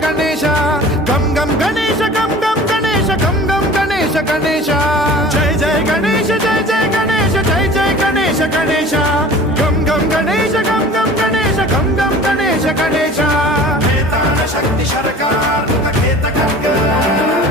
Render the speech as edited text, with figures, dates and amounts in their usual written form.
గణేశ గం గం గణేశ గం గం గణేశ గం గం గణేశ గణేశ జై జై గణేశ జై జై గణేశ జై జై గణేశ గణేశ గం గం గణేశ గం గం గణేశ గం గం గణేశ గణేశ శక్తి సర్కార్ ఖేత ఖడ్గ